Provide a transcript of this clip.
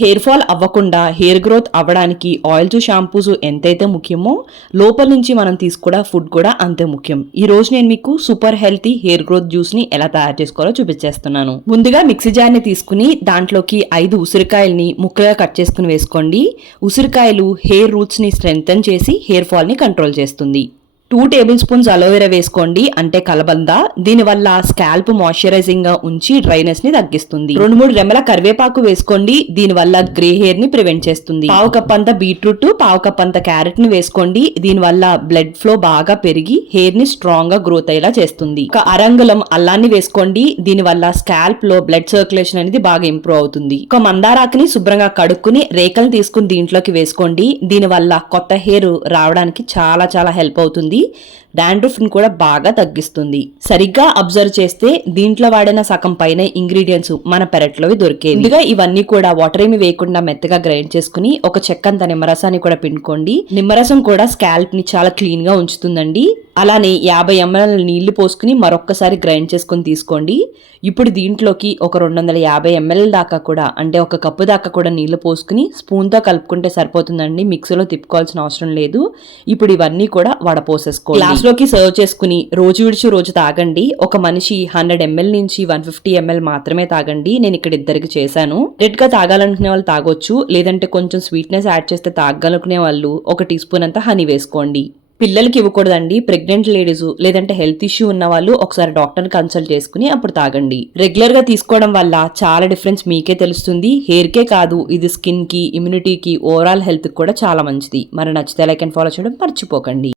Hair fall అవ్వకుండా hair growth అవ్వడానికి oils shampoos ఎంతైతే ముఖ్యమో లోపల నుంచి మనం తీసుకునే ఫుడ్ కూడా అంతే ముఖ్యం. ఈ రోజు నేను మీకు super healthy hair growth juice ని ఎలా తయారు చేసుకోవాలో చూపించేస్తున్నాను. ముందుగా మిక్సీ జార్ ని తీసుకుని దాంట్లోకి 5 ఉసిరికాయల్ని ముక్కలుగా కట్ చేసుకుని వేసుకోండి. ఉసిరికాయలు హెయిర్ రూట్స్ ని స్ట్రెంగ్తన్ చేసి హెయిర్ ఫాల్ ని కంట్రోల్ చేస్తుంది. 2 టేబుల్ స్పూన్స్ అలోవెరా వేసుకోండి, అంటే కలబంద. దీనివల్ల స్కాల్ప్ మాయిశ్చరైజింగ్ గా ఉంచి డ్రైనెస్ ని తగ్గిస్తుంది. 2-3 రెమ్మల కరివేపాకు వేసుకోండి, దీనివల్ల గ్రే హెయిర్ ని ప్రివెంట్ చేస్తుంది. పావు కప్ అంత బీట్రూట్, పావు కప్ అంత క్యారెట్ ని వేసుకోండి. దీనివల్ల బ్లడ్ ఫ్లో బాగా పెరిగి హెయిర్ ని స్ట్రాంగ్ గా గ్రోత్ అయ్యేలా చేస్తుంది. ఒక అరంగుళం అల్లాన్ని వేసుకోండి, దీనివల్ల స్కాల్ప్ లో బ్లడ్ సర్క్యులేషన్ అనేది బాగా ఇంప్రూవ్ అవుతుంది. ఒక మందారాకుని శుభ్రంగా కడుక్కుని రేకలు తీసుకుని దీంట్లోకి వేసుకోండి. దీనివల్ల కొత్త హెయిర్ రావడానికి చాలా చాలా హెల్ప్ అవుతుంది. డాండ్రఫ్ ని కూడా బాగా తగ్గిస్తుంది. సరిగ్గా అబ్జర్వ్ చేస్తే దీంట్లో వాడిన సగం పైన ఇంగ్రీడియంట్స్ మన పెరట్లోవి దొరికేవి. ముందుగా ఇవన్నీ కూడా వాటర్ ఏమి వేయకుండా మెత్తగా గ్రైండ్ చేసుకుని ఒక చెక్కంత నిమ్మరసాన్ని కూడా పిండుకోండి. నిమ్మరసం కూడా స్కాల్ప్ ని చాలా క్లీన్ గా ఉంచుతుందండి. అలానే 50 ml నీళ్లు పోసుకుని మరొక్కసారి గ్రైండ్ చేసుకుని తీసుకోండి. ఇప్పుడు దీంట్లోకి ఒక 250 ml దాకా కూడా, అంటే ఒక కప్పు దాకా కూడా నీళ్లు పోసుకుని స్పూన్ తో కలుపుకుంటే సరిపోతుందండి. మిక్సీలో తిప్పుకోవాల్సిన అవసరం లేదు. ఇప్పుడు ఇవన్నీ కూడా వడపోసేసుకోండి. గ్లాస్ లోకి సర్వ్ చేసుకుని రోజు విడిచి రోజు తాగండి. ఒక మనిషి 100 ml నుంచి 150 ml మాత్రమే తాగండి. నేను ఇక్కడ ఇద్దరికి చేశాను. డైరెక్ట్ గా తాగాలనుకునే వాళ్ళు తాగొచ్చు, లేదంటే కొంచెం స్వీట్నెస్ యాడ్ చేస్తే తాగాలనుకునే వాళ్ళు 1 టీ స్పూన్ అంతా హనీ వేసుకోండి. పిల్లలకి ఇవ్వకూడదండి. ప్రెగ్నెంట్ లేడీస్ లేదంటే హెల్త్ ఇష్యూ ఉన్న వాళ్ళు ఒకసారి డాక్టర్ కన్సల్ట్ చేసుకుని అప్పుడు తాగండి. రెగ్యులర్ గా తీసుకోవడం వల్ల చాలా డిఫరెన్స్ మీకే తెలుస్తుంది. హెయిర్ కే కాదు, ఇది స్కిన్ కి, ఇమ్యూనిటీకి, ఓవరాల్ హెల్త్ కూడా చాలా మంచిది. మరి నచ్చితే లైక్ అండ్ ఫాలో చేయడం మర్చిపోకండి.